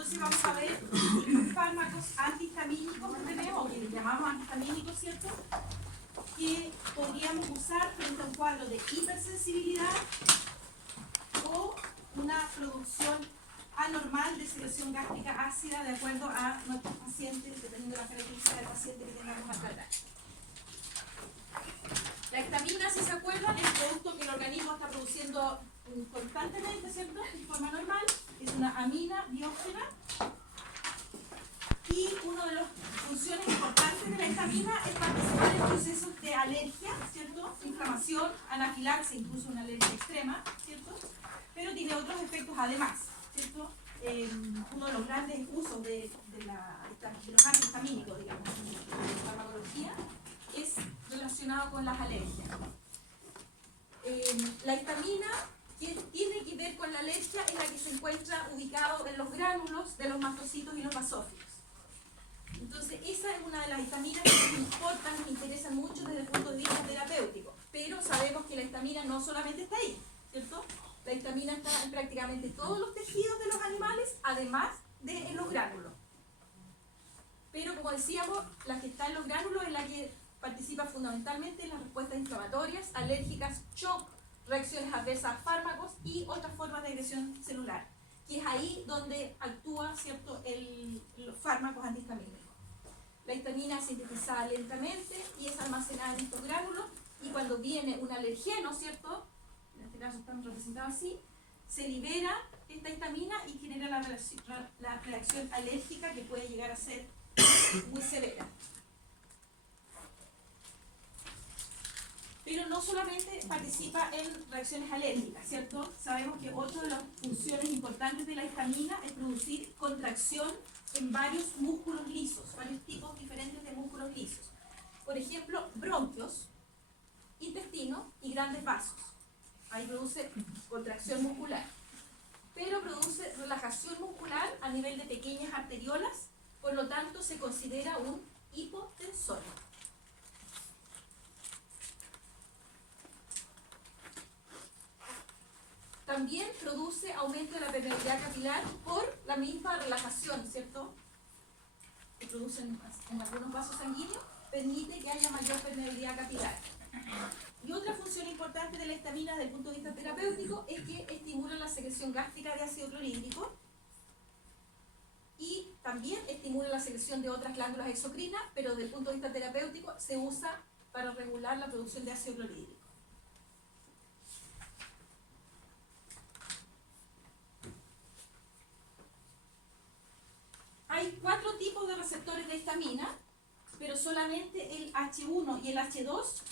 Entonces vamos a ver los fármacos antihistamínicos que tenemos, que les llamamos antihistamínicos, ¿cierto? Que podríamos usar frente a un cuadro de hipersensibilidad o una producción anormal de secreción gástrica ácida de acuerdo a nuestros pacientes, dependiendo de la característica del paciente que tengamos a tratar. La histamina, si se acuerdan, es un producto que el organismo está produciendo constantemente, ¿cierto? De forma normal, es una amina biógena. Y una de las funciones importantes de la histamina es participar en procesos de alergia, ¿cierto? Inflamación, anafilaxia, incluso una alergia extrema, ¿cierto? Pero tiene otros efectos además, ¿cierto? Uno de los grandes usos de los antihistamínicos, digamos, en la farmacología, es relacionado con las alergias. La histamina, que tiene que ver con la alergia, es la que se encuentra ubicado en los gránulos de los mastocitos y los basófilos. Entonces, esa es una de las histaminas que nos importan, nos interesan mucho desde el punto de vista terapéutico. Pero sabemos que la histamina no solamente está ahí, ¿cierto? La histamina está en prácticamente todos los tejidos de los animales, además de en los gránulos. Pero como decíamos, la que está en los gránulos es la que participa fundamentalmente en las respuestas inflamatorias, alérgicas, shock, reacciones adversas a fármacos y otras formas de agresión celular, que es ahí donde actúa, ¿cierto?, los fármacos antihistamínicos. La histamina es sintetizada lentamente y es almacenada en estos gránulos, y cuando viene un alergeno, ¿cierto?, en este caso estamos representados así, se libera esta histamina y genera la reacción alérgica, que puede llegar a ser muy severa. Pero no solamente participa en reacciones alérgicas, ¿cierto? Sabemos que otra de las funciones importantes de la histamina es producir contracción en varios músculos lisos, varios tipos diferentes de músculos lisos. Por ejemplo, bronquios, intestino y grandes vasos. Ahí produce contracción muscular. Pero produce relajación muscular a nivel de pequeñas arteriolas, por lo tanto se considera un hipotensor. También produce aumento de la permeabilidad capilar por la misma relajación, ¿cierto? Que producen en algunos vasos sanguíneos, permite que haya mayor permeabilidad capilar. Y otra función importante de la histamina desde el punto de vista terapéutico es que estimula la secreción gástrica de ácido clorhídrico y también estimula la secreción de otras glándulas exocrinas, pero desde el punto de vista terapéutico se usa para regular la producción de ácido clorhídrico. Hay 4 tipos de receptores de histamina, pero solamente el H1 y el H2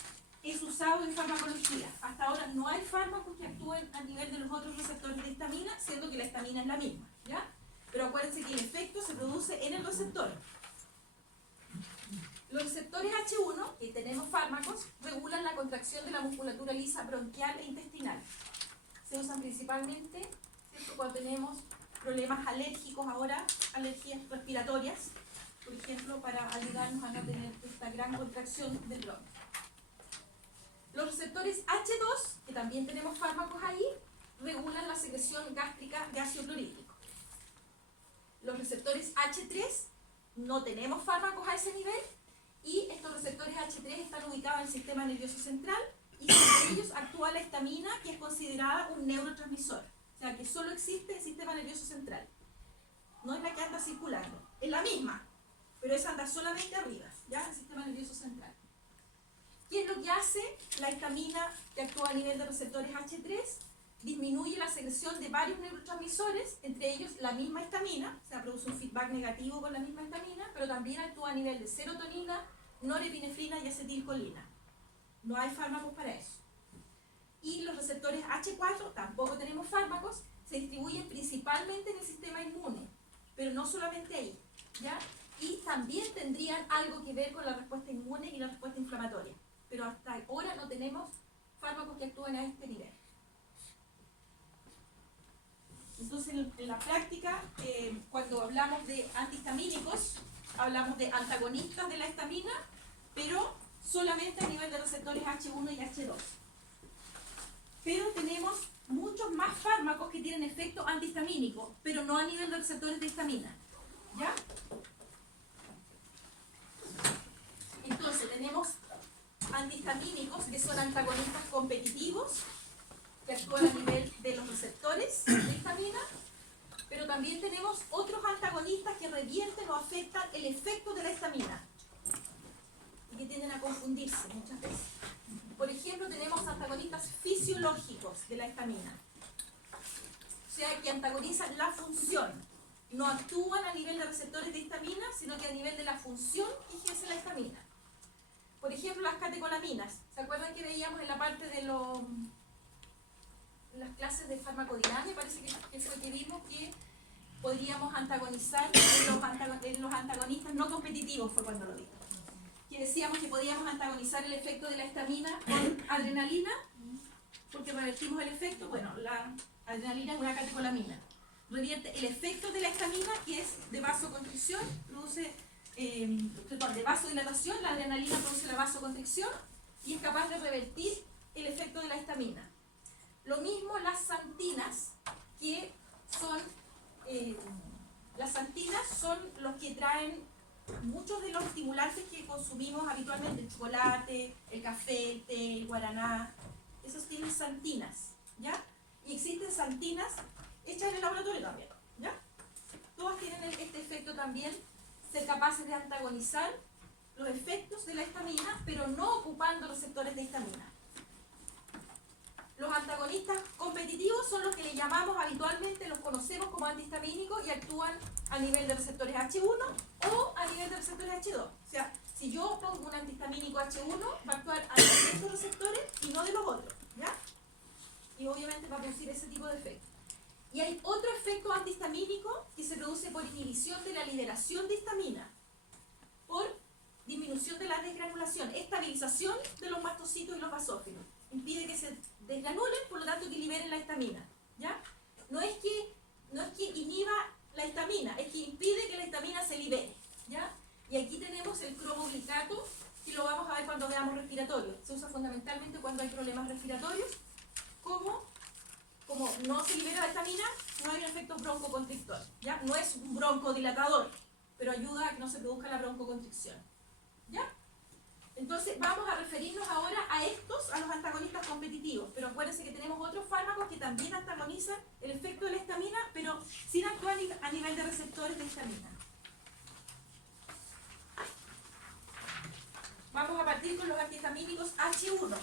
es usado en farmacología. Hasta ahora no hay fármacos que actúen a nivel de los otros receptores de histamina, siendo que la histamina es la misma, ¿ya? Pero acuérdense que el efecto se produce en el receptor. Los receptores H1, que tenemos fármacos, regulan la contracción de la musculatura lisa bronquial e intestinal. Se usan principalmente, ¿cierto?, cuando tenemos problemas alérgicos ahora, alergias respiratorias, por ejemplo, para ayudarnos a no tener esta gran contracción del bronquio. Los receptores H2, que también tenemos fármacos ahí, regulan la secreción gástrica de ácido clorhídrico. Los receptores H3, no tenemos fármacos a ese nivel, y estos receptores H3 están ubicados en el sistema nervioso central, y sobre ellos actúa la histamina, que es considerada un neurotransmisor. O sea, que solo existe el sistema nervioso central. No es la que anda circulando. Es la misma, pero esa anda solamente arriba, ¿ya? El sistema nervioso central. ¿Qué es lo que hace la histamina que actúa a nivel de receptores H3? Disminuye la secreción de varios neurotransmisores, entre ellos la misma histamina, o sea, produce un feedback negativo con la misma histamina, pero también actúa a nivel de serotonina, norepinefrina y acetilcolina. No hay fármacos para eso. Y los receptores H4, tampoco tenemos fármacos, se distribuyen principalmente en el sistema inmune, pero no solamente ahí, ¿ya? Y también tendrían algo que ver con la respuesta inmune y la respuesta inflamatoria, pero hasta ahora no tenemos fármacos que actúen a este nivel. Entonces, en la práctica, cuando hablamos de antihistamínicos, hablamos de antagonistas de la histamina, pero solamente a nivel de receptores H1 y H2. Pero tenemos muchos más fármacos que tienen efecto antihistamínico, pero no a nivel de receptores de histamina. ¿Ya? Entonces tenemos antihistamínicos que son antagonistas competitivos, que actúan a nivel de los receptores de histamina, pero también tenemos otros antagonistas que revierten o afectan el efecto de la histamina y que tienden a confundirse muchas veces. Por ejemplo, tenemos antagonistas fisiológicos de la histamina, o sea, que antagonizan la función, no actúan a nivel de receptores de histamina, sino que a nivel de la función que ejerce la histamina. Por ejemplo, las catecolaminas. ¿Se acuerdan que veíamos en la parte de las clases de farmacodinámica? Parece que fue que vimos que podríamos antagonizar en los antagonistas no competitivos, fue cuando lo vimos. Que decíamos que podíamos antagonizar el efecto de la histamina con adrenalina, porque revertimos el efecto. Bueno, la adrenalina es una catecolamina. Revierte el efecto de la histamina, que es de vasoconstricción, produce de vasodilatación. La adrenalina produce la vasoconstricción y es capaz de revertir el efecto de la histamina. Lo mismo las xantinas, que son las xantinas son los que traen muchos de los estimulantes que consumimos habitualmente, el chocolate, el café, el té, el guaraná. Esos tienen xantinas, ¿ya? Y existen xantinas hechas en el laboratorio también, ¿ya? Todas tienen este efecto también, ser capaces de antagonizar los efectos de la histamina, pero no ocupando receptores de histamina. Los antagonistas competitivos son los que le llamamos habitualmente, los conocemos como antihistamínicos y actúan a nivel de receptores H1 o a nivel de receptores H2. O sea, si yo pongo un antihistamínico H1, va a actuar a nivel de estos receptores y no de los otros, ¿ya? Y obviamente va a producir ese tipo de efecto. Y hay otro efecto antihistamínico que se produce por inhibición de la liberación de histamina, por disminución de la desgranulación, estabilización de los mastocitos y los basófilos. Impide que se desgranulen, por lo tanto que liberen la histamina, ¿ya? No es que inhiba la histamina, es que impide que la histamina se libere, ¿ya? Y aquí tenemos el cromoglicato, que lo vamos a ver cuando veamos respiratorio. Se usa fundamentalmente cuando hay problemas respiratorios. Como no se libera la histamina, no hay un efecto broncoconstrictor, ¿ya? No es un broncodilatador, pero ayuda a que no se produzca la broncoconstricción, ¿ya? Entonces vamos a referirnos ahora a estos, a los antagonistas competitivos, pero acuérdense que tenemos otros fármacos que también antagonizan el efecto de la histamina, pero sin actuar a nivel de receptores de histamina. Vamos a partir con los antihistamínicos H1.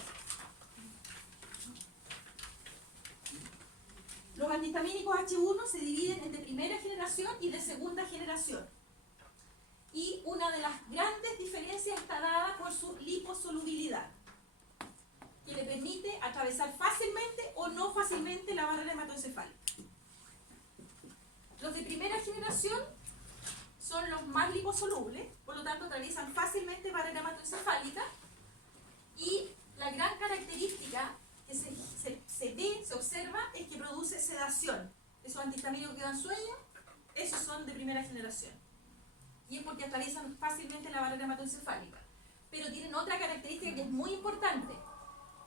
Los antihistamínicos H1 se dividen entre primera generación y de segunda generación. Y una de las grandes diferencias está dada por su liposolubilidad, que le permite atravesar fácilmente o no fácilmente la barrera hematoencefálica. Los de primera generación son los más liposolubles, por lo tanto atraviesan fácilmente barrera hematoencefálica, y la gran característica que se observa es que produce sedación. Esos antihistamínicos que dan sueño, esos son de primera generación. Y es porque atraviesan fácilmente la barrera hematoencefálica. Pero tienen otra característica que es muy importante.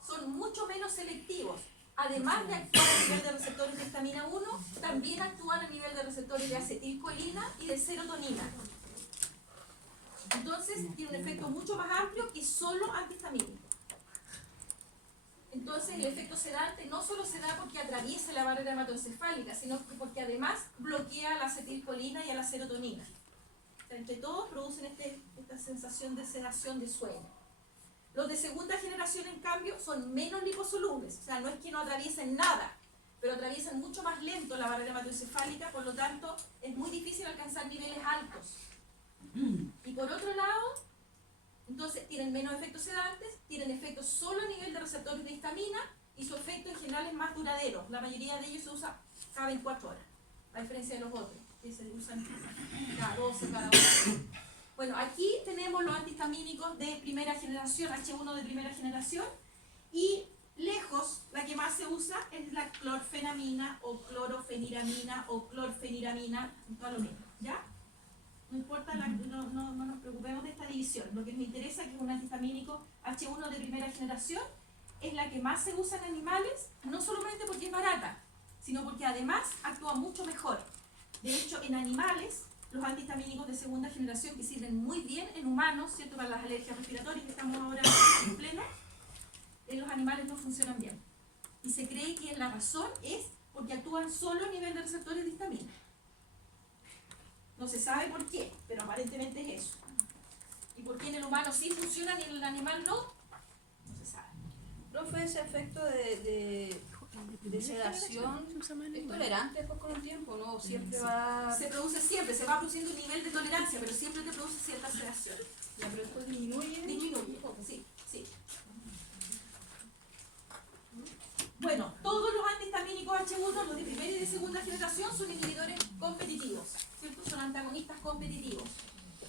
Son mucho menos selectivos. Además de actuar a nivel de receptores de histamina 1, también actúan a nivel de receptores de acetilcolina y de serotonina. Entonces, tiene un efecto mucho más amplio que solo antihistamínico. Entonces, el efecto sedante no solo se da porque atraviesa la barrera hematoencefálica, sino porque además bloquea la acetilcolina y a la serotonina. Entre todos producen esta sensación de sedación, de sueño. Los de segunda generación, en cambio, son menos liposolubles. O sea, no es que no atraviesen nada, pero atraviesan mucho más lento la barrera hematoencefálica, por lo tanto, es muy difícil alcanzar niveles altos. Y por otro lado, entonces tienen menos efectos sedantes, tienen efectos solo a nivel de receptores de histamina, y su efecto en general es más duradero. La mayoría de ellos se usa cada 24 horas, a diferencia de los otros, que se usan cada 12, cada 8. Bueno, aquí tenemos los antihistamínicos de primera generación, H1 de primera generación, y lejos la que más se usa es la clorfenamina o clorofeniramina o clorfeniramina, todo lo mismo, ¿ya? No importa, no nos preocupemos de esta división. Lo que nos interesa es que es un antihistamínico H1 de primera generación es la que más se usa en animales, no solamente porque es barata, sino porque además actúa mucho mejor. De hecho, en animales, los antihistamínicos de segunda generación que sirven muy bien en humanos, ¿cierto? Para las alergias respiratorias que estamos ahora en pleno, en los animales no funcionan bien. Y se cree que la razón es porque actúan solo a nivel de receptores de histamina. No se sabe por qué, pero aparentemente es eso. ¿Y por qué en el humano sí funcionan y en el animal no? No se sabe. Profe, ese efecto de sedación es tolerante después con el tiempo, ¿no? Siempre va... Se produce siempre, se va produciendo un nivel de tolerancia, pero siempre te produce cierta sedación. Ya, pero después disminuye. Disminuye, sí, sí. Bueno, todos los antihistamínicos H1, los de primera y de segunda generación, son inhibidores competitivos, ¿cierto? Son antagonistas competitivos.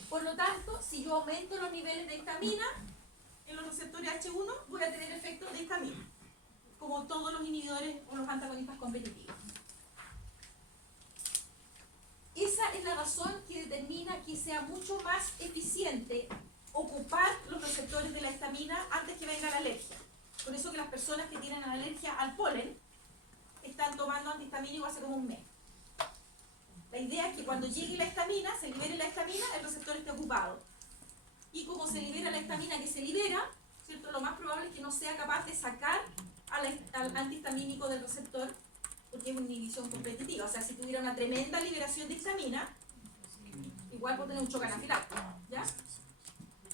Por lo tanto, si yo aumento los niveles de histamina en los receptores H1, voy a tener efectos de histamina, como todos los inhibidores o los antagonistas competitivos. Esa es la razón que determina que sea mucho más eficiente ocupar los receptores de la histamina antes que venga la alergia. Por eso que las personas que tienen alergia al polen están tomando antihistamínico hace como un mes. La idea es que cuando llegue la histamina, se libere la histamina, el receptor esté ocupado. Y como se libera la histamina que se libera, ¿cierto? Lo más probable es que no sea capaz de sacar al antihistamínico del receptor, porque es una inhibición competitiva. O sea, si tuviera una tremenda liberación de histamina, igual puede tener un choque anafiláctico, ¿ya?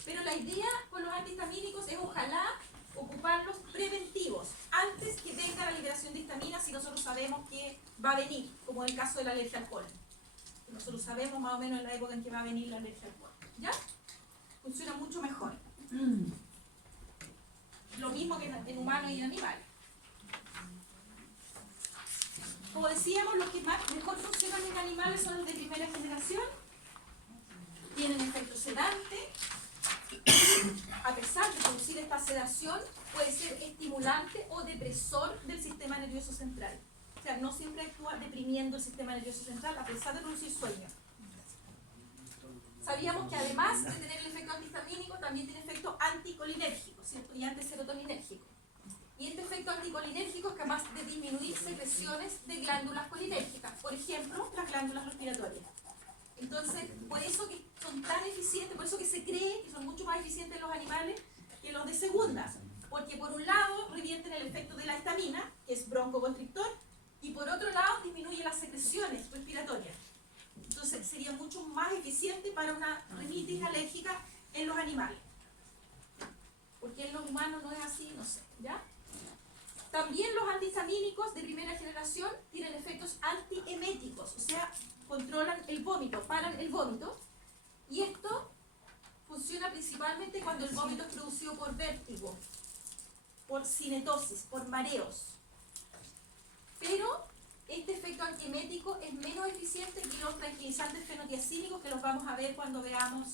Pero la idea con los antihistamínicos es ojalá ocuparlos preventivos, antes que venga la liberación de histamina, si nosotros sabemos que va a venir, como en el caso de la alergia al polen. Nosotros sabemos más o menos en la época en que va a venir la alergia al polen, ¿ya? Funciona mucho mejor. Lo mismo que en humanos y en animales. Como decíamos, los que mejor funcionan en animales son los de primera generación. Tienen efecto sedante. A pesar de producir esta sedación, puede ser estimulante o depresor del sistema nervioso central. O sea, no siempre actúa deprimiendo el sistema nervioso central, a pesar de producir sueño. Sabíamos que además de tener el efecto antihistamínico, también tiene efecto anticolinérgico, ¿cierto? Y antiserotoninérgico. Y este efecto anticolinérgico es capaz de disminuir secreciones de glándulas colinérgicas, por ejemplo, las glándulas respiratorias. Entonces, por eso que son tan eficientes, por eso que se cree que son mucho más eficientes los animales que los de segundas. Porque por un lado revierten el efecto de la histamina, que es broncoconstrictor, y por otro lado disminuye las secreciones respiratorias. Entonces sería mucho más eficiente para una rinitis alérgica en los animales. Porque en los humanos no es así, no sé, ¿ya? También los antihistamínicos de primera generación tienen efectos antieméticos, o sea, controlan el vómito, paran el vómito, y esto funciona principalmente cuando el vómito es producido por vértigo, por cinetosis, por mareos. Pero este efecto antiemético es menos eficiente que los tranquilizantes fenotiazínicos, que los vamos a ver cuando veamos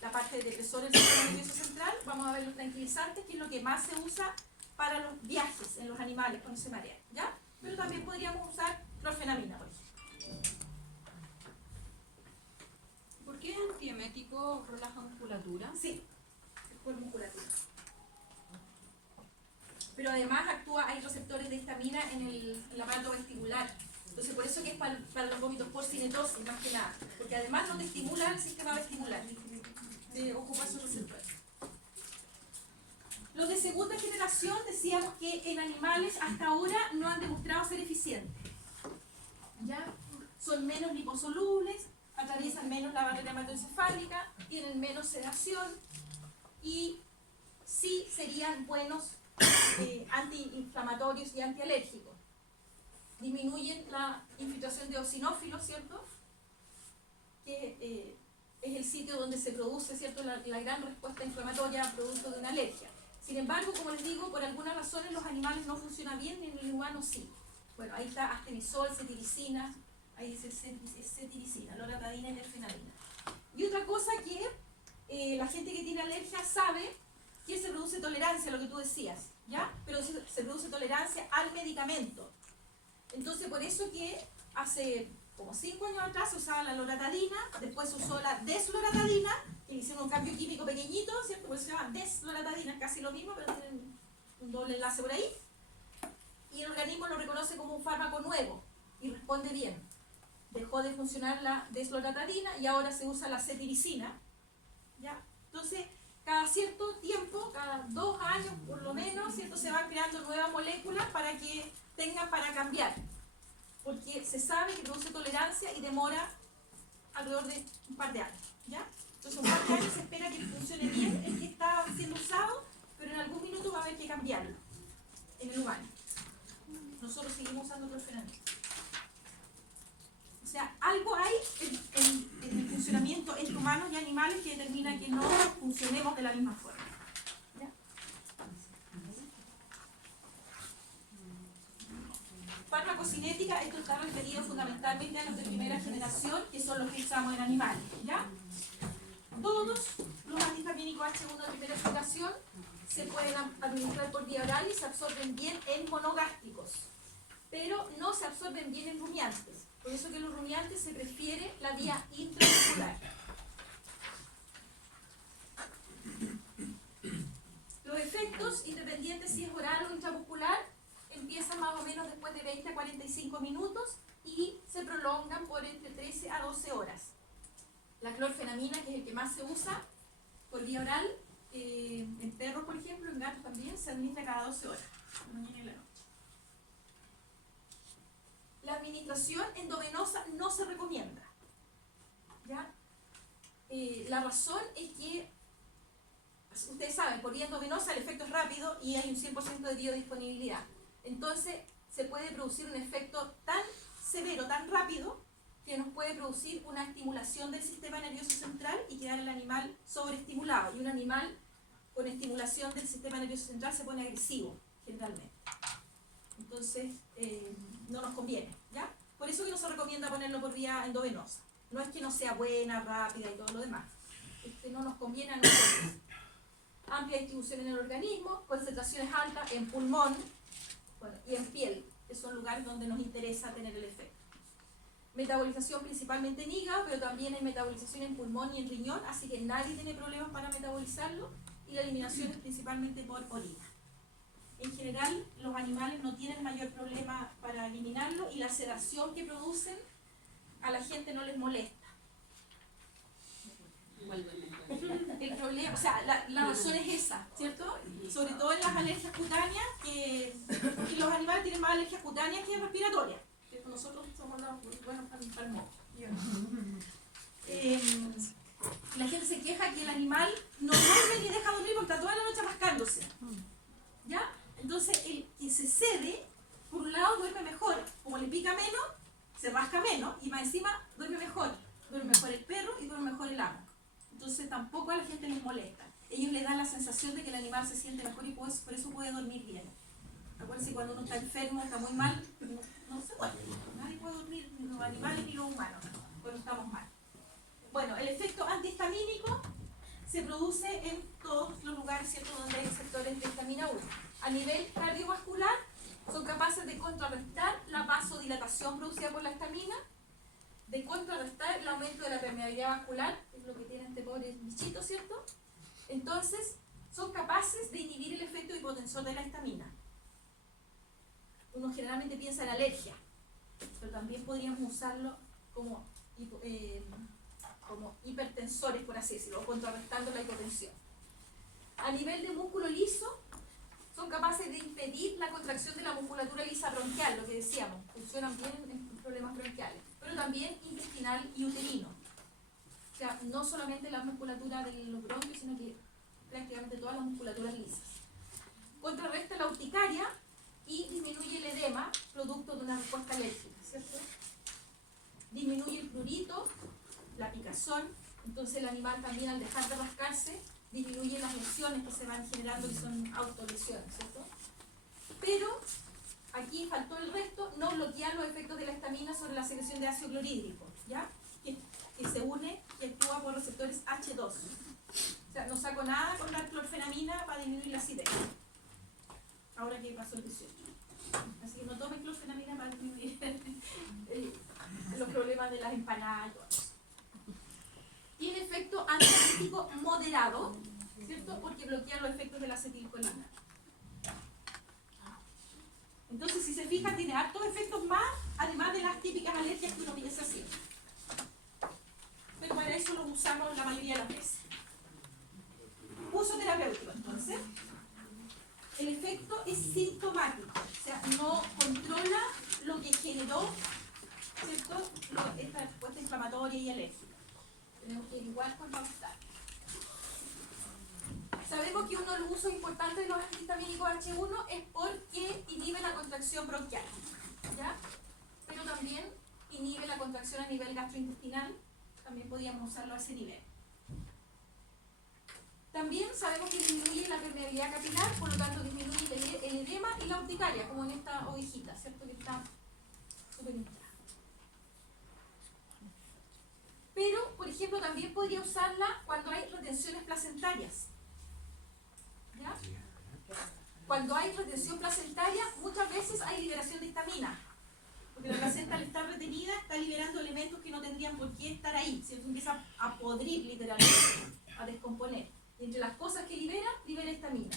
la parte de depresores del sistema nervioso central. Vamos a ver los tranquilizantes, que es lo que más se usa para los viajes en los animales cuando se marean, ¿ya? Pero también podríamos usar clorfenamina, por ejemplo. ¿Por qué el antiemético relaja musculatura? Sí, es por musculatura. Pero además hay receptores de histamina en el aparato vestibular. Entonces por eso que es para los vómitos por cinetosis, más que nada. Porque además no te estimula el sistema vestibular, te ocupa esos receptores. Los de segunda generación decíamos que en animales hasta ahora no han demostrado ser eficientes. ¿Ya? Son menos liposolubles, atraviesan menos la barrera hematoencefálica, tienen menos sedación y sí serían buenos antiinflamatorios y antialérgicos. Disminuyen la infiltración de eosinófilos, ¿cierto? Que es el sitio donde se produce, ¿cierto?, la gran respuesta inflamatoria producto de una alergia. Sin embargo, como les digo, por algunas razones los animales no funcionan bien y en el humano sí. Bueno, ahí está astenisol, cetiricina, ahí dice cetiricina, loratadina y nerfenadina. Y otra cosa que la gente que tiene alergia sabe que se produce tolerancia a lo que tú decías, ¿ya? Pero se produce tolerancia al medicamento. Entonces, por eso que hace como 5 años atrás se usaba la loratadina, después se usó la desloratadina, que le hicieron un cambio químico pequeñito, ¿cierto? Por eso se llama desloratadina, casi lo mismo, pero tienen un doble enlace por ahí, y el organismo lo reconoce como un fármaco nuevo y responde bien. Dejó de funcionar la desloratadina y ahora se usa la cetiricina, ¿ya? Entonces, cada cierto tiempo, cada 2 años por lo menos, ¿cierto? Se van creando nuevas moléculas para que tengan para cambiar, porque se sabe que produce tolerancia y demora alrededor de un par de años, ¿ya? Entonces, un par de años se espera que funcione bien el que está siendo usado, pero en algún minuto va a haber que cambiarlo en el humano. Nosotros seguimos usando clorfenamina. O sea, algo hay en el funcionamiento entre humanos y animales que determina que no funcionemos de la misma forma. ¿Ya? Farmacocinética, esto está referido fundamentalmente a los de primera generación, que son los que usamos en animales. ¿Ya? Todos los antihistamínicos H1 de primera generación se pueden administrar por vía oral y se absorben bien en monogástricos, pero no se absorben bien en rumiantes. Por eso que en los rumiantes se prefiere la vía intramuscular. Los efectos, independientes si es oral o intramuscular, empiezan más o menos después de 20 a 45 minutos y se prolongan por entre 13 a 12 horas. La clorfenamina, que es el que más se usa por vía oral, en perros, por ejemplo, en gatos también, se administra cada 12 horas, la mañana y la noche. La administración endovenosa no se recomienda, ¿ya? La razón es que, ustedes saben, por vía endovenosa el efecto es rápido y hay un 100% de biodisponibilidad. Entonces, se puede producir un efecto tan severo, tan rápido, que nos puede producir una estimulación del sistema nervioso central y quedar el animal sobreestimulado. Y un animal con estimulación del sistema nervioso central se pone agresivo, generalmente. Entonces, no nos conviene, ¿ya? Por eso que no se recomienda ponerlo por vía endovenosa. No es que no sea buena, rápida y todo lo demás. No nos conviene a nosotros. Amplia distribución en el organismo, concentraciones altas en pulmón, bueno, y en piel, que son lugares donde nos interesa tener el efecto. Metabolización principalmente en hígado, pero también hay metabolización en pulmón y en riñón, así que nadie tiene problemas para metabolizarlo, y la eliminación es principalmente por orina. En general, los animales no tienen mayor problema para eliminarlo y la sedación que producen a la gente no les molesta. El problema, o sea, la razón es esa, ¿cierto? Sobre todo en las alergias cutáneas, porque los animales tienen más alergias cutáneas que respiratorias. Nosotros somos los buenos para el moco. La gente se queja que el animal no duerme ni deja dormir porque está toda la noche rascándose, ¿ya? Entonces, el que se cede, por un lado duerme mejor, como le pica menos, se rasca menos, y más encima duerme mejor el perro y duerme mejor el amo. Entonces tampoco a la gente les molesta. Ellos le dan la sensación de que el animal se siente mejor y por eso puede dormir bien. Acuérdense, cuando uno está enfermo, está muy mal, no se puede. Nadie puede dormir, ni los animales ni los humanos, cuando estamos mal. Bueno, el efecto antihistamínico se produce en todos los lugares, ¿cierto?, donde hay receptores de histamina 1. A nivel cardiovascular, son capaces de contrarrestar la vasodilatación producida por la histamina, de contrarrestar el aumento de la permeabilidad vascular, que es lo que tiene este pobre bichito, ¿cierto? Entonces, son capaces de inhibir el efecto hipotensor de la histamina. Uno generalmente piensa en alergia, pero también podríamos usarlo como hipertensores, por así decirlo, o contrarrestando la hipotensión. A nivel de músculo liso, son capaces de impedir la contracción de la musculatura lisa bronquial, lo que decíamos, funcionan bien en problemas bronquiales, pero también intestinal y uterino. O sea, no solamente la musculatura de los bronquios, sino que prácticamente todas las musculaturas lisas. Contrarresta la urticaria y disminuye el edema, producto de una respuesta alérgica, ¿cierto? Disminuye el prurito, la picazón, entonces el animal también al dejar de rascarse disminuye las lesiones que se van generando, que son autolesiones, ¿cierto? Pero aquí faltó el resto, no bloquear los efectos de la histamina sobre la secreción de ácido clorhídrico, ¿ya? Que se une, que actúa por receptores H2. O sea, no saco nada con la clorfenamina para disminuir la acidez. Ahora que pasó el 18. Así que no tomen clorfenamina para disminuir los problemas de las empanadas y todo eso. Tiene efecto antialérgico moderado, ¿cierto? Porque bloquea los efectos de la acetilcolina. Entonces, si se fijan, tiene hartos efectos más, además de las típicas alergias que uno piensa así. Pero para eso los usamos la mayoría de las veces. Uso terapéutico, entonces. El efecto es sintomático, o sea, no controla lo que generó, ¿cierto?, esta respuesta inflamatoria y alérgica. Tenemos que ir igual con pautar. Sabemos que uno de los usos importantes de los antihistamínicos H1 es porque inhibe la contracción bronquial, ¿ya? Pero también inhibe la contracción a nivel gastrointestinal, también podríamos usarlo a ese nivel. También sabemos que disminuye la permeabilidad capilar, por lo tanto disminuye el edema y la urticaria, como en esta ovejita, ¿cierto? Que está súper inflada. Pero, por ejemplo, también podría usarla cuando hay retenciones placentarias. ¿Ya? Cuando hay retención placentaria, muchas veces hay liberación de histamina. Porque la placenta al estar retenida está liberando elementos que no tendrían por qué estar ahí. ¿Cierto? Empieza a podrir literalmente, a descomponer. Y entre las cosas que libera histamina.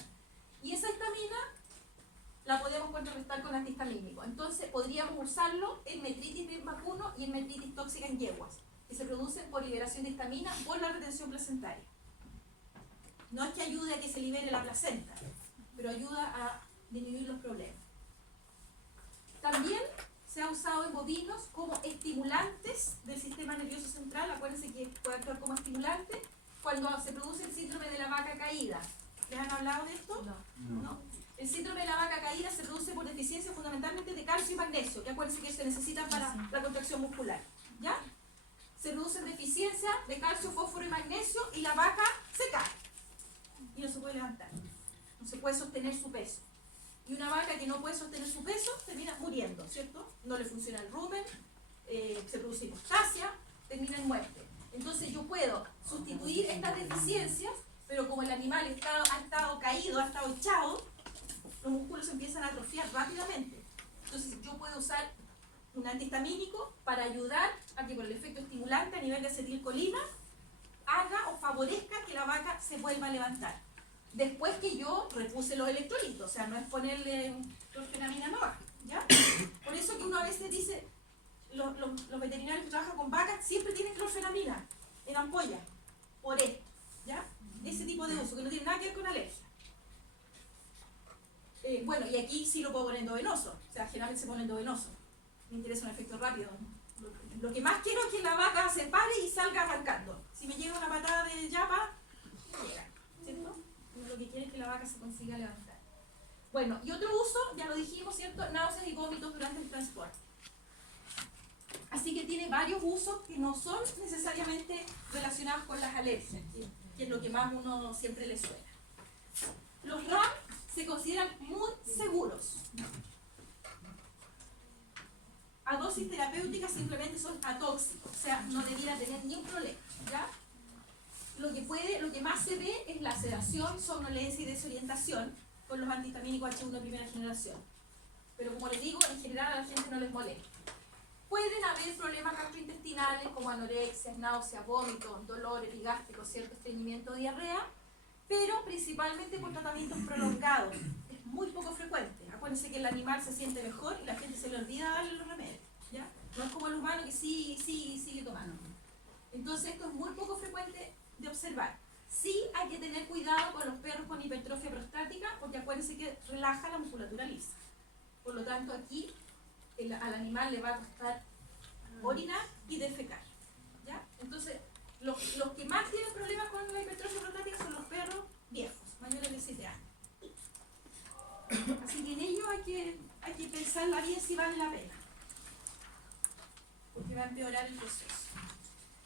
Y esa histamina la podemos contrarrestar con antihistamínico. Entonces podríamos usarlo en metritis de vacuno y en metritis tóxica en yeguas, que se producen por liberación de histamina por la retención placentaria. No es que ayude a que se libere la placenta, pero ayuda a disminuir los problemas. También se ha usado en bovinos como estimulantes del sistema nervioso central. Acuérdense que puede actuar como estimulante cuando se produce el síndrome de la vaca caída. ¿Les han hablado de esto? No. El síndrome de la vaca caída se produce por deficiencia fundamentalmente de calcio y magnesio, que acuérdense que se necesitan para la contracción muscular. ¿Ya? Se producen deficiencia de calcio, fósforo y magnesio y la vaca se cae. Y no se puede levantar. No se puede sostener su peso. Y una vaca que no puede sostener su peso termina muriendo, ¿cierto? No le funciona el rumen, se produce hipostasia, termina en muerte. Entonces yo puedo sustituir estas deficiencias, pero como el animal ha estado caído, ha estado echado, los músculos empiezan a atrofiar rápidamente. Entonces yo puedo usar un antihistamínico para ayudar a que por el efecto estimulante a nivel de acetilcolina haga o favorezca que la vaca se vuelva a levantar. Después que yo repuse los electrolitos, o sea, no es ponerle clorfenamina nueva, ¿ya? Por eso que uno a veces dice, los veterinarios que trabajan con vacas siempre tienen clorfenamina en ampolla, por esto, ¿ya? Ese tipo de uso, que no tiene nada que ver con alergia. Bueno, y aquí sí lo puedo poner endovenoso, o sea, generalmente se pone endovenoso. Me interesa un efecto rápido. Lo que más quiero es que la vaca se pare y salga arrancando. Si me llega una patada de llama, no llega, ¿cierto? Lo que quiere es que la vaca se consiga levantar. Bueno, y otro uso, ya lo dijimos, ¿cierto? Náuseas y vómitos durante el transporte. Así que tiene varios usos que no son necesariamente relacionados con las alergias, que es lo que más uno siempre le suena. Los RAM se consideran muy seguros. A dosis terapéuticas simplemente son atóxicos, o sea, no debiera tener ni un problema, ¿ya? Lo que más se ve es la sedación, somnolencia y desorientación con los antihistamínicos H1 primera generación. Pero como les digo, en general a la gente no les molesta. Pueden haber problemas gastrointestinales como anorexia, náuseas, vómitos, dolor epigástrico, cierto estreñimiento, diarrea, pero principalmente por tratamientos prolongados. Es muy poco frecuente. Acuérdense que el animal se siente mejor y la gente se le olvida darle los remedios, ¿ya? No es como el humano que sigue tomando. Entonces esto es muy poco frecuente de observar. Sí hay que tener cuidado con los perros con hipertrofia prostática, porque acuérdense que relaja la musculatura lisa. Por lo tanto aquí al animal le va a costar orinar y defecar, ¿ya? Entonces los que más tienen problemas con la hipertrofia prostática son los perros viejos, mayores de 7 años. Así que en ello hay que pensarla bien si vale la pena, porque va a empeorar el proceso.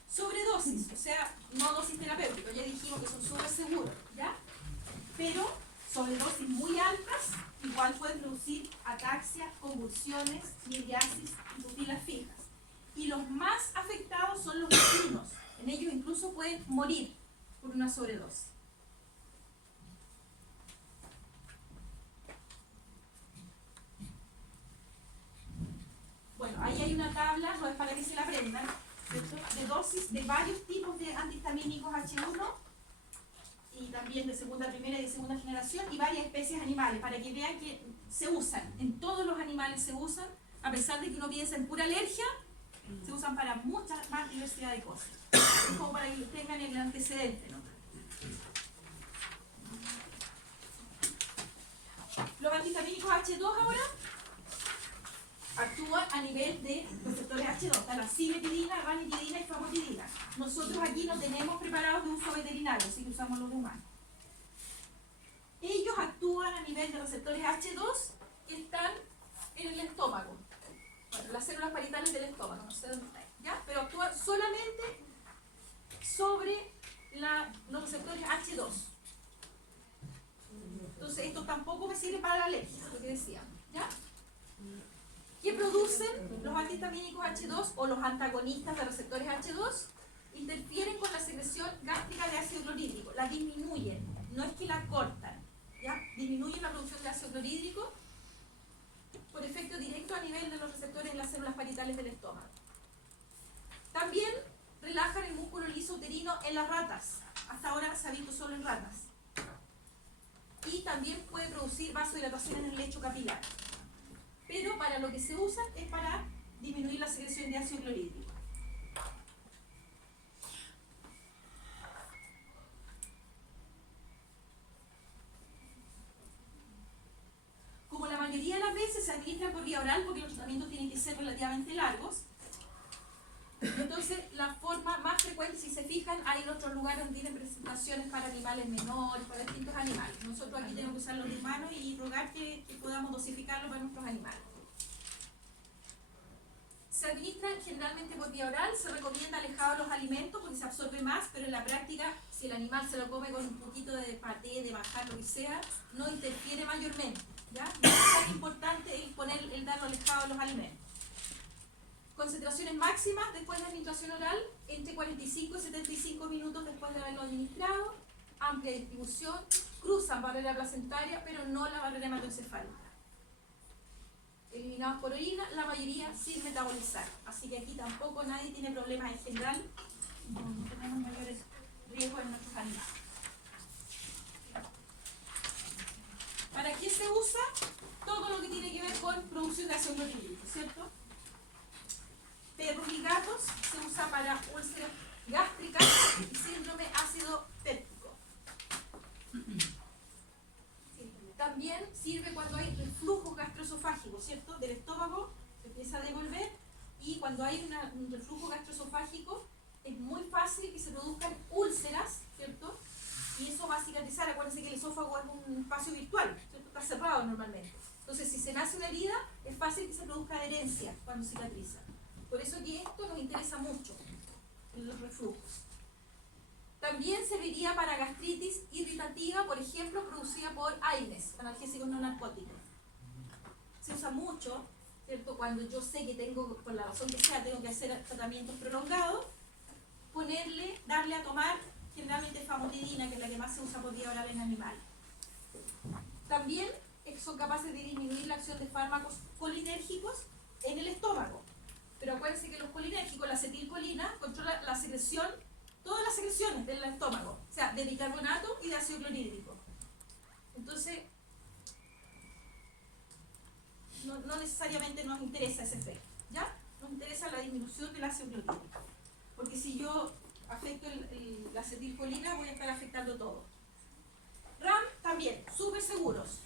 Sobredosis, o sea, no dosis terapéutica, ya dijimos que son súper seguros, ¿ya? Pero sobredosis muy altas igual pueden producir ataxia, convulsiones, miriasis y pupilas fijas. Y los más afectados son los vecinos. En ellos incluso pueden morir por una sobredosis. Bueno, ahí hay una tabla, no es para que se la aprendan, ¿cierto? De dosis de varios tipos de antihistamínicos H1 y también de segunda, primera y de segunda generación y varias especies animales, para que vean que se usan, en todos los animales se usan, a pesar de que uno piensa en pura alergia, se usan para mucha más diversidad de cosas. Es como para que tengan el antecedente, ¿no? Los antihistamínicos H2 ahora actúan a nivel de receptores H2, está la cimetidina, ranitidina y famotidina. Nosotros aquí no tenemos preparados de uso veterinario, así que usamos los de humanos. Ellos actúan a nivel de receptores H2 que están en el estómago, bueno, las células parietales del estómago, no sé dónde está, ¿ya? Pero actúan solamente sobre los receptores H2. Entonces esto tampoco me sirve para la alergia, lo que decíamos, ¿ya? ¿Qué producen los antihistamínicos H2 o los antagonistas de receptores H2? Interfieren con la secreción gástrica de ácido clorhídrico, la disminuyen, no es que la cortan, ¿ya? Disminuyen la producción de ácido clorhídrico por efecto directo a nivel de los receptores en las células parietales del estómago. También relajan el músculo liso uterino en las ratas, hasta ahora se ha visto solo en ratas. Y también puede producir vasodilatación en el lecho capilar. Pero para lo que se usa es para disminuir la secreción de ácido clorhídrico. Como la mayoría de las veces se administra por vía oral, porque los tratamientos tienen que ser relativamente largos, entonces la forma más frecuente, si se fijan, hay en otros lugares donde tienen presentaciones para animales menores, para distintos animales. Nosotros aquí tenemos que usar los de humanos y rogar que podamos dosificarlo para nuestros animales. Se administran generalmente por vía oral, se recomienda alejado de los alimentos porque se absorbe más, pero en la práctica, si el animal se lo come con un poquito de paté, de manjar, lo que sea, no interfiere mayormente, ¿ya? No es tan importante el darlo alejado de los alimentos. Concentraciones máximas después de la administración oral, entre 45 y 75 minutos después de haberlo administrado, amplia distribución, cruzan barrera placentaria, pero no la barrera hematoencefálica. Eliminados por orina, la mayoría sin metabolizar. Así que aquí tampoco nadie tiene problemas en general, no tenemos mayores riesgos en nuestros animales. ¿Para qué se usa? Todo lo que tiene que ver con producción de ácido clorhídrico, ¿cierto? Perros y gatos se usa para úlceras gástricas y síndrome ácido péptico. También sirve cuando hay reflujo gastroesofágico, ¿cierto? Del estómago se empieza a devolver y cuando hay un reflujo gastroesofágico es muy fácil que se produzcan úlceras, ¿cierto? Y eso va a cicatrizar. Acuérdense que el esófago es un espacio virtual, ¿cierto? Está cerrado normalmente. Entonces, si se nace una herida, es fácil que se produzca adherencia cuando cicatriza. Por eso que esto nos interesa mucho, los reflujos. También serviría para gastritis irritativa, por ejemplo, producida por AINES, analgésicos no narcóticos. Se usa mucho, ¿cierto? Cuando yo sé que tengo, por la razón que sea, tengo que hacer tratamientos prolongados, darle a tomar generalmente famotidina, que es la que más se usa por vía oral en animales. También son capaces de disminuir la acción de fármacos colinérgicos en el estómago. Pero acuérdense que los colinérgicos, la acetilcolina, controla la secreción, todas las secreciones del estómago, o sea, de bicarbonato y de ácido clorhídrico. Entonces, no necesariamente nos interesa ese efecto, ¿ya? Nos interesa la disminución del ácido clorhídrico. Porque si yo afecto la acetilcolina, voy a estar afectando todo. RAM también, súper seguros.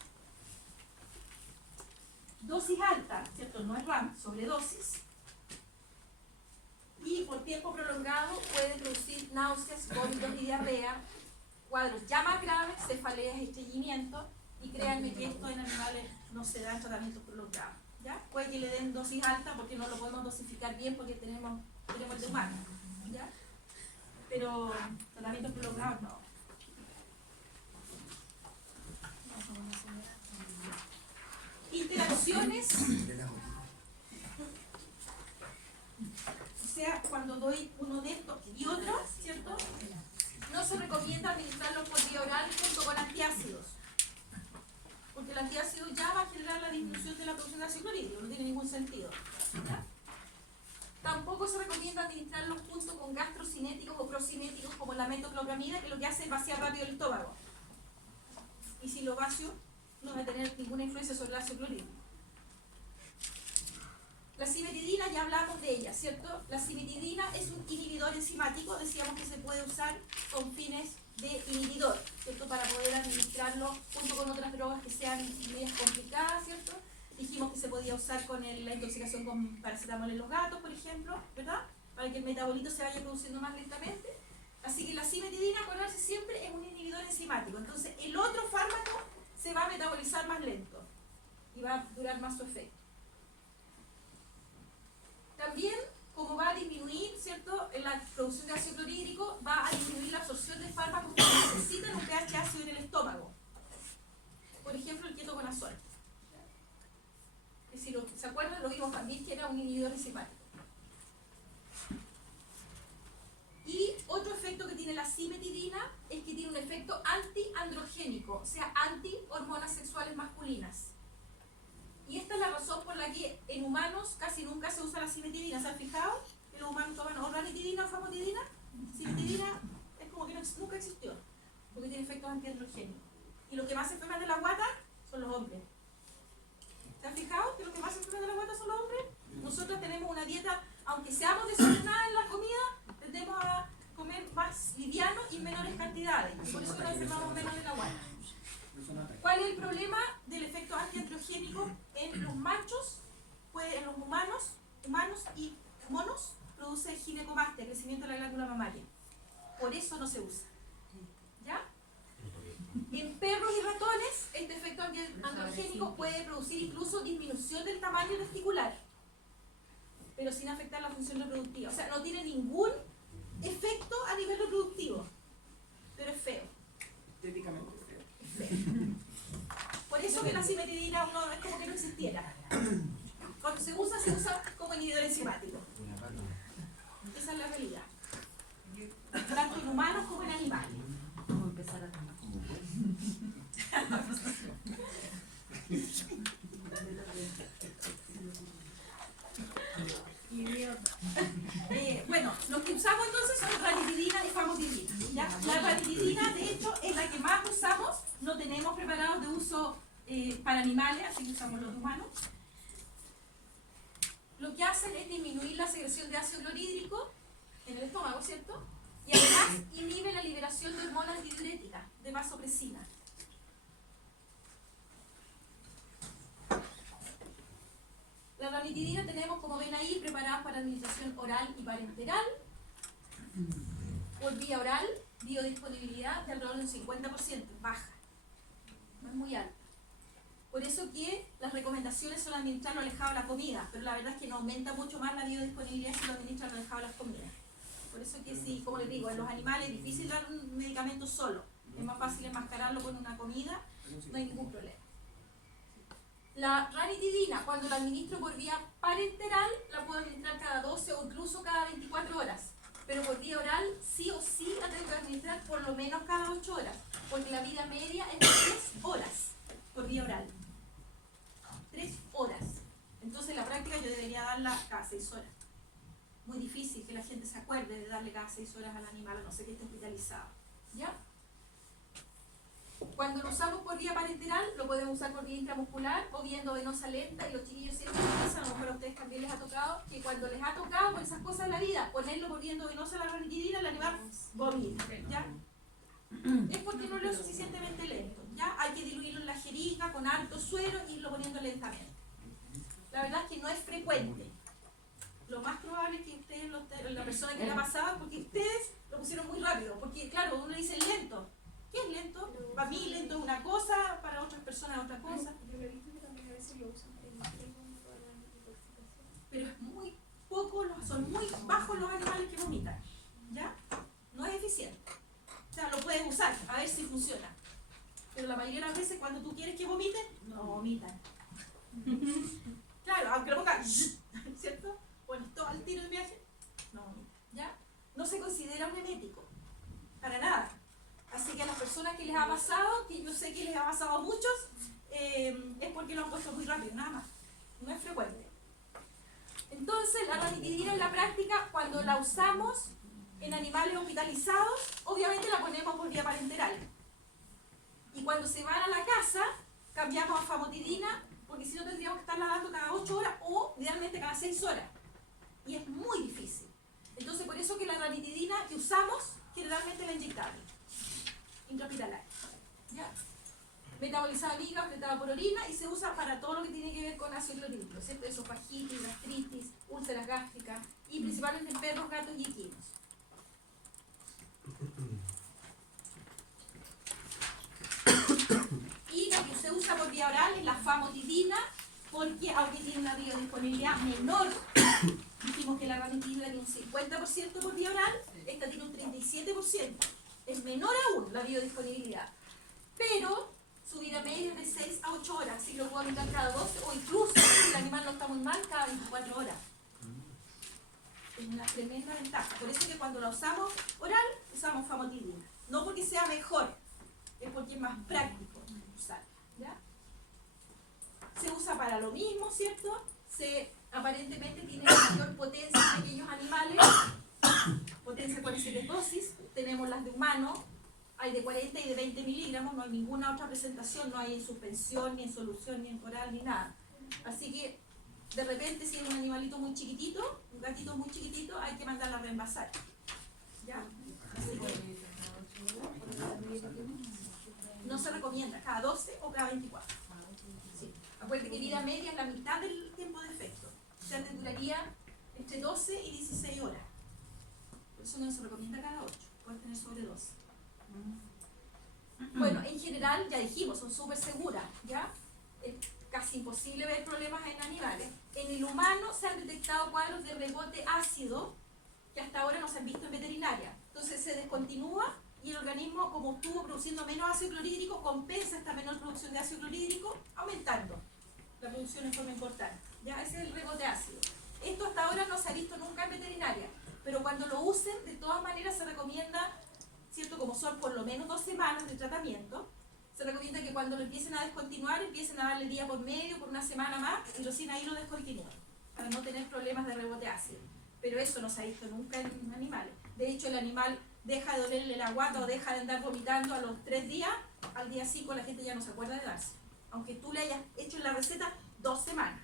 Dosis alta, ¿cierto? No es RAM, sobredosis. Y por tiempo prolongado puede producir náuseas, vómitos y diarrea, cuadros ya más graves, cefaleas y estreñimiento, y créanme que esto en animales no se da en tratamientos prolongados, ¿ya? Puede que le den dosis alta porque no lo podemos dosificar bien porque tenemos el de humano, ¿ya? Pero tratamientos prolongados no. Interacciones. O sea, cuando doy uno de estos y otro, ¿cierto? No se recomienda administrarlos por vía oral junto con antiácidos, porque el antiácido ya va a generar la disminución de la producción de ácido clorhídrico, no tiene ningún sentido, ¿ya? Tampoco se recomienda administrarlos junto con gastrocinéticos o procinéticos como la metoclopramida, que lo que hace es vaciar rápido el estómago. Y si lo vacío, no va a tener ninguna influencia sobre el ácido clorhídrico. La cimetidina, ya hablamos de ella, ¿cierto? La cimetidina es un inhibidor enzimático, decíamos que se puede usar con fines de inhibidor, ¿cierto? Para poder administrarlo junto con otras drogas que sean medias complicadas, ¿cierto? Dijimos que se podía usar con la intoxicación con paracetamol en los gatos, por ejemplo, ¿verdad? Para que el metabolito se vaya produciendo más lentamente. Así que la cimetidina, acordarse siempre, es un inhibidor enzimático. Entonces, el otro fármaco se va a metabolizar más lento y va a durar más su efecto. También, como va a disminuir, ¿cierto?, la producción de ácido clorhídrico, va a disminuir la absorción de fármacos que necesitan un pH ácido en el estómago. Por ejemplo, el ketoconazol. Si se acuerdan, lo vimos también que era un inhibidor enzimático. Y otro efecto que tiene la cimetidina es que tiene un efecto antiandrogénico, o sea, anti-hormonas sexuales masculinas. Y esta es la razón por la que en humanos casi nunca se usa la cimetidina. ¿Se han fijado? Que los humanos toman o ranitidina o famotidina. Cimetidina es como que nunca existió, porque tiene efectos antiandrogénicos. Y los que más se enferman de la guata son los hombres. ¿Se han fijado que los que más se enferman de la guata son los hombres? Nosotros tenemos una dieta, aunque seamos desordenadas en la comida, tendemos a comer más liviano y en menores cantidades. Y por eso nos enfermamos menos de la guata. ¿Cuál es el problema del efecto antiandrogénico en los machos? Pues en los humanos y monos produce ginecomastia, crecimiento de la glándula mamaria. Por eso no se usa. ¿Ya? En perros y ratones, este efecto antiandrogénico puede producir incluso disminución del tamaño testicular, pero sin afectar la función reproductiva. O sea, no tiene ningún efecto a nivel reproductivo, pero es feo. Estéticamente feo. Por eso que la cimetidina es como que no existiera. Cuando se usa como inhibidor enzimático. Esa es la realidad. Tanto en humanos como en animales. Vamos a empezar a tomar. Bueno, lo que usamos entonces son ranitidina y famotidina. ¿Ya? La ranitidina, de hecho, es la que más usamos. No tenemos preparados de uso para animales, así que usamos los humanos. Lo que hacen es disminuir la secreción de ácido clorhídrico en el estómago, ¿cierto? Y además inhibe la liberación de hormonas antidiuréticas, de vasopresina. La ranitidina tenemos, como ven ahí, preparadas para administración oral y parenteral. Por vía oral, biodisponibilidad de alrededor del 50%, baja, no es muy alta. Por eso que las recomendaciones son administrarlo alejado de la comida, pero la verdad es que no aumenta mucho más la biodisponibilidad si lo administran alejado de las comidas. Por eso que sí, como les digo, en los animales es difícil dar un medicamento solo. Es más fácil enmascararlo con una comida, no hay ningún problema. La ranitidina, cuando la administro por vía parenteral, la puedo administrar cada 12 o incluso cada 24 horas. Pero por vía oral, sí o sí la tengo que administrar por lo menos cada 8 horas, porque la vida media es de 3 horas por vía oral. 3 horas. Entonces en la práctica yo debería darla cada 6 horas. Muy difícil que la gente se acuerde de darle cada 6 horas al animal, a no ser que esté hospitalizado. ¿Ya? Cuando lo usamos por vía parenteral, lo podemos usar por vía intramuscular o vía endovenosa lenta, y los chiquillos siempre piensan, a lo mejor a ustedes también les ha tocado, que cuando les ha tocado por esas cosas de la vida, ponerlo por vía endovenosa la ranitidina, el animal vomita, ¿ya? Es porque no lo es suficientemente lento, ¿ya? Hay que diluirlo en la jeringa con harto suero y irlo poniendo lentamente. La verdad es que no es frecuente. Lo más probable es que ustedes, la persona que le ha pasado, porque ustedes lo pusieron muy rápido, porque claro, uno dice lento. ¿Qué es lento? Para mí lento es una cosa, para otras personas es otra cosa. Yo he visto que también a veces lo usan en para la intoxicación. Pero es muy poco, son muy bajos los animales que vomitan. ¿Ya? No es eficiente. O sea, lo puedes usar, a ver si funciona. Pero la mayoría de las veces cuando tú quieres que vomiten, no vomitan. Claro, aunque lo pongan, ¿cierto? Bueno, todo al tiro de viaje, no vomita. ¿Ya? No se considera un emético. Para nada. Así que a las personas que les ha pasado, que yo sé que les ha pasado a muchos, es porque lo han puesto muy rápido, nada más. No es frecuente. Entonces, la ranitidina en la práctica, cuando la usamos en animales hospitalizados, obviamente la ponemos por vía parenteral. Y cuando se van a la casa, cambiamos a famotidina, porque si no tendríamos que estarla dando cada 8 horas o idealmente cada 6 horas. Y es muy difícil. Entonces, por eso que la ranitidina que usamos, generalmente la inyectable, intrahospitalaria. ¿Ya? Metabolizada en hígado, excretada por orina y se usa para todo lo que tiene que ver con ácido clorhídrico, ¿cierto? Esofagitis, gastritis, úlceras gástricas y principalmente en perros, gatos y equinos. Y la que se usa por vía oral es la famotidina, porque aunque tiene una biodisponibilidad menor, dijimos que la ranitidina tiene un 50% por vía oral, esta tiene un 37%. Es menor aún la biodisponibilidad, pero su vida media es de 6 a 8 horas, así que lo puedo aplicar cada 12 o incluso, si el animal no está muy mal, cada 24 horas. Es una tremenda ventaja. Por eso que cuando la usamos oral, usamos famotidina. No porque sea mejor, es porque es más práctico usar. ¿Ya? Se usa para lo mismo, ¿cierto? Aparentemente tiene mayor potencia en pequeños animales, potencia por dosis. Tenemos las de humano, hay de 40 y de 20 miligramos, no hay ninguna otra presentación, no hay en suspensión, ni en solución, ni en oral, ni nada. Así que, de repente, si es un animalito muy chiquitito, un gatito muy chiquitito, hay que mandarla a reenvasar. ¿Ya? Así que, no se recomienda cada 12 o cada 24. Sí. Acuérdate que vida media es la mitad del tiempo de efecto. O sea, te duraría entre 12 y 16 horas. Por eso no se recomienda cada 8. Puedes tener sobre 12. Bueno, en general, ya dijimos, son súper seguras, ¿ya? Es casi imposible ver problemas en animales. En el humano se han detectado cuadros de rebote ácido que hasta ahora no se han visto en veterinaria. Entonces se descontinúa y el organismo, como estuvo produciendo menos ácido clorhídrico, compensa esta menor producción de ácido clorhídrico aumentando la producción en forma importante. ¿Ya? Ese es el rebote ácido. Esto hasta ahora no se ha visto nunca en veterinaria, pero cuando lo usen, de todas maneras se recomienda, ¿cierto? Como son por lo menos 2 semanas de tratamiento, se recomienda que cuando lo empiecen a descontinuar, empiecen a darle día por medio, por una semana más, y recién ahí lo descontinúan, para no tener problemas de rebote ácido. Pero eso no se ha visto nunca en animales. De hecho, el animal deja de dolerle la guata o deja de andar vomitando a los 3 días, al día 5 la gente ya no se acuerda de darse. Aunque tú le hayas hecho en la receta 2 semanas.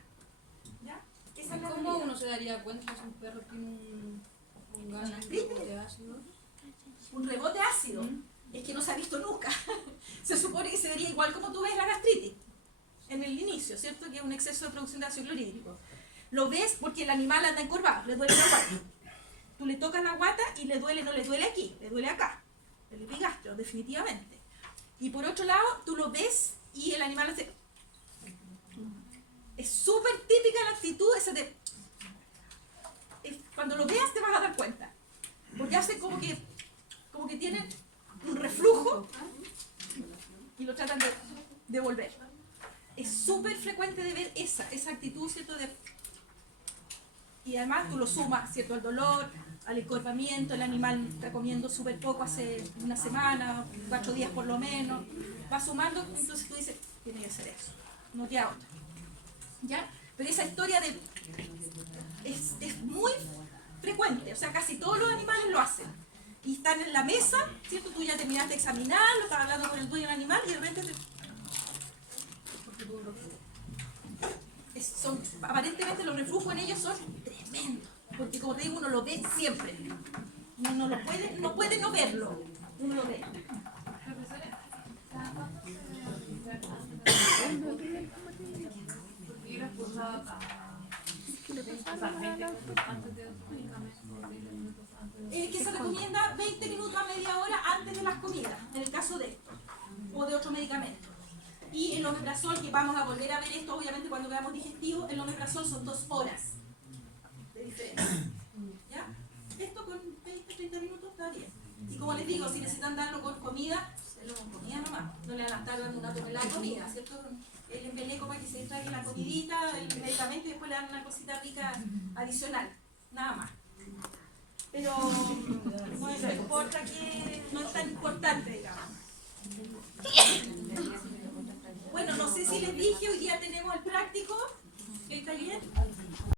¿Ya? Esa es la ¿Cómo realidad. uno se daría cuenta si un perro tiene un ganas de ácido? Un rebote ácido. Es que no se ha visto nunca. Se supone que se vería igual como tú ves la gastritis en el inicio, ¿cierto? Que es un exceso de producción de ácido clorhídrico. Lo ves porque el animal anda encorvado, le duele la guata. Tú le tocas la guata y le duele, no le duele aquí, le duele acá. El epigastrio, definitivamente. Y por otro lado, tú lo ves y el animal hace... Es súper típica la actitud esa de... Cuando lo veas te vas a dar cuenta. Porque hace como que tienen un reflujo y lo tratan de devolver. Es súper frecuente de ver esa actitud, ¿cierto? Y además tú lo sumas, ¿cierto? Al dolor, al encorvamiento, el animal está comiendo súper poco hace una semana, 4 días por lo menos, va sumando, entonces tú dices, tiene que ser eso, no queda otra. ¿Ya? Pero esa historia es muy frecuente, o sea, casi todos los animales lo hacen. Y están en la mesa, ¿cierto? Tú ya terminaste de examinarlo, estás hablando con el dueño del animal y de repente aparentemente los reflujos en ellos son tremendos, porque como te digo, uno lo ve siempre. Uno no puede no verlo, uno lo ve. Que se recomienda 20 minutos a media hora antes de las comidas, en el caso de esto, o de otro medicamento. Y el omeprazol, que vamos a volver a ver esto obviamente cuando veamos digestivo, el omeprazol son 2 horas de diferencia. ¿Ya? Esto con 20-30 minutos está bien. Y como les digo, si necesitan darlo con comida, denlo con comida nomás. No le van a estar dando una tonelada de comida, ¿cierto? El embeleco para que se traiga la comidita, el medicamento y después le dan una cosita rica adicional. Nada más. Pero no importa que no es tan importante, digamos. Bueno, no sé si les dije, hoy día tenemos el práctico, el taller.